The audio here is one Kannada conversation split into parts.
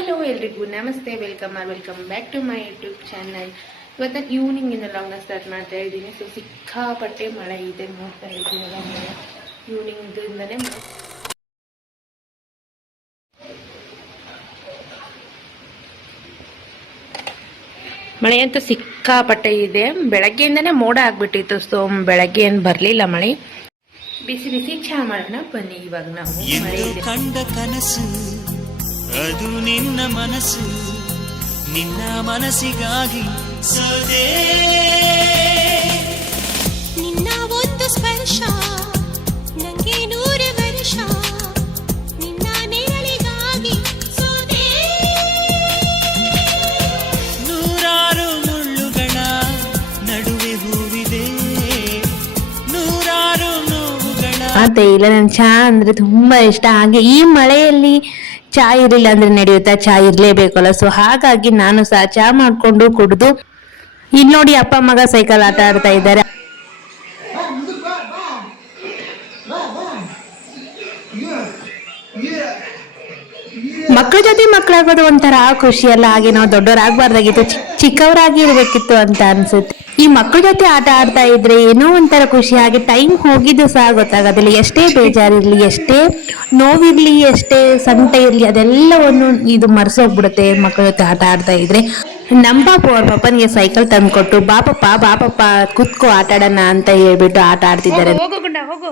ಹಲೋ ಎಲ್ರಿಗೂ ನಮಸ್ತೆ, welcome back to my YouTube channel. ಇವತ್ತು ಈವ್ನಿಂಗ್ ಇಂದ ಲಾಗ್ನ ಸ್ಟಾರ್ಟ್ ಮಾಡ್ತಾ ಇದ್ದೀನಿ. ಸೊ ಸಿಕ್ಕಾಪಟ್ಟೆ ಮಳೆ ಇದೆ, ನೋಡ್ತಾ ಇದ್ದೀನಲ್ಲ ಮಳೆ ಈವ್ನಿಂಗ್ದಿಂದನೇ ಮಳೆ ಅಂತೂ ಸಿಕ್ಕಾಪಟ್ಟೆ ಇದೆ. ಬೆಳಗ್ಗೆಯಿಂದನೇ ಮೋಡ ಆಗ್ಬಿಟ್ಟಿತ್ತು. ಸೊ ಬೆಳಗ್ಗೆ ಏನು ಬರಲಿಲ್ಲ ಮಳೆ. ಬಿಸಿ ಬಿಸಿ ಚಹಾ ಮಾಡೋಣ ಬನ್ನಿ. ಇವಾಗ ನಾವು ಮಳೆ ಕಂಡ ಕನಸು ಅದು ನಿನ್ನ ಮನಸ್ಸು, ನಿನ್ನ ಮನಸ್ಸಿಗಾಗಿ ಸೋದೆ, ನಿನ್ನ ಒಂದು ಸ್ಪರ್ಶ ನಂಗೆ 100 ವರ್ಷ, ನಿನ್ನ ನೆರಳಿಗಾಗಿ ಸೋದೆ. ನೂರಾರು ಮುಳ್ಳುಗಳ ನಡುವೆ ಹೂವಿದೆ, ನೂರಾರು ನೋವುಗಳ. ಮತ್ತೆ ಇಲ್ಲ, ನನ್ ಚಹಾ ಅಂದ್ರೆ ತುಂಬಾ ಇಷ್ಟ. ಹಾಗೆ ಈ ಮಳೆಯಲ್ಲಿ ಚಹಾ ಇರಲಿಲ್ಲ ಅಂದ್ರೆ ನಡೆಯುತ್ತಾ? ಚಹಾ ಇರ್ಲೇಬೇಕಲ್ಲ. ಸೊ ಹಾಗಾಗಿ ನಾನು ಸಹ ಚಹಾ ಮಾಡ್ಕೊಂಡು ಕುಡಿದು, ಇಲ್ಲಿ ನೋಡಿ ಅಪ್ಪ ಮಗ ಸೈಕಲ್ ಆಟ ಆಡ್ತಾ ಇದ್ದಾರೆ. ಮಕ್ಕಳ ಜೊತೆ ಮಕ್ಕಳಾಗೋದು ಒಂಥರ ಖುಷಿ ಅಲ್ಲ. ಹಾಗೆ ನಾವು ದೊಡ್ಡವರಾಗಬಾರ್ದಾಗಿತ್ತು, ಚಿಕ್ಕವರಾಗಿ ಇರ್ಬೇಕಿತ್ತು ಅಂತ ಅನ್ಸುತ್ತೆ. ಈ ಮಕ್ಕಳ ಜೊತೆ ಆಟ ಆಡ್ತಾ ಇದ್ರೆ ಏನೋ ಒಂಥರ ಖುಷಿ. ಹಾಗೆ ಟೈಮ್ ಹೋಗಿದ್ದು ಸಹ ಗೊತ್ತಾಗೋದಿಲ್ಲ. ಎಷ್ಟೇ ಬೇಜಾರಿರ್ಲಿ, ಎಷ್ಟೇ ನೋವಿರ್ಲಿ, ಎಷ್ಟೇ ಸಂಕಟ ಇರ್ಲಿ, ಅದೆಲ್ಲವನ್ನು ಇದು ಮರ್ಸೋಗ್ಬಿಡುತ್ತೆ ಮಕ್ಕಳ ಜೊತೆ ಆಟ ಆಡ್ತಾ ಇದ್ರೆ. ನಮ್ಮ ಪಾಪು ಅವ್ರ ಪಾಪನಿಗೆ ಸೈಕಲ್ ತಂದ್ಕೊಟ್ಟು, ಬಾಪಪ್ಪ ಕುತ್ಕೋ ಆಟ ಆಡೋಣ ಅಂತ ಹೇಳ್ಬಿಟ್ಟು ಆಟ ಆಡ್ತಿದ್ದಾರೆ. ಹೋಗು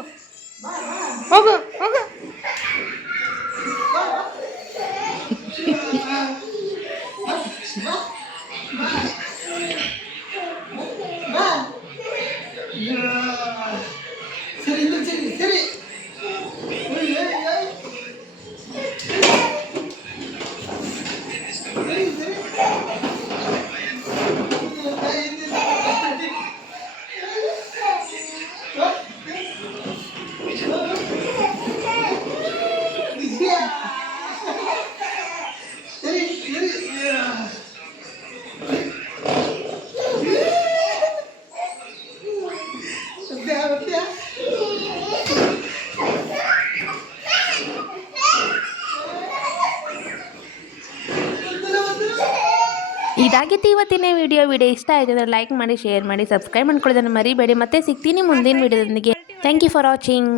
ಇದಾಗಿತ್ತು ಇವತ್ತಿನ ವಿಡಿಯೋ ಇಷ್ಟ ಆಯಿತು ಅಂದರೆ ಲೈಕ್ ಮಾಡಿ, ಶೇರ್ ಮಾಡಿ, ಸಬ್ಸ್ಕ್ರೈಬ್ ಮಾಡ್ಕೊಳ್ಳೋದನ್ನು ಮರಿಬೇಡಿ. ಮತ್ತೆ ಸಿಗ್ತೀನಿ ಮುಂದಿನ ವಿಡಿಯೋದೊಂದಿಗೆ. Thank you for watching.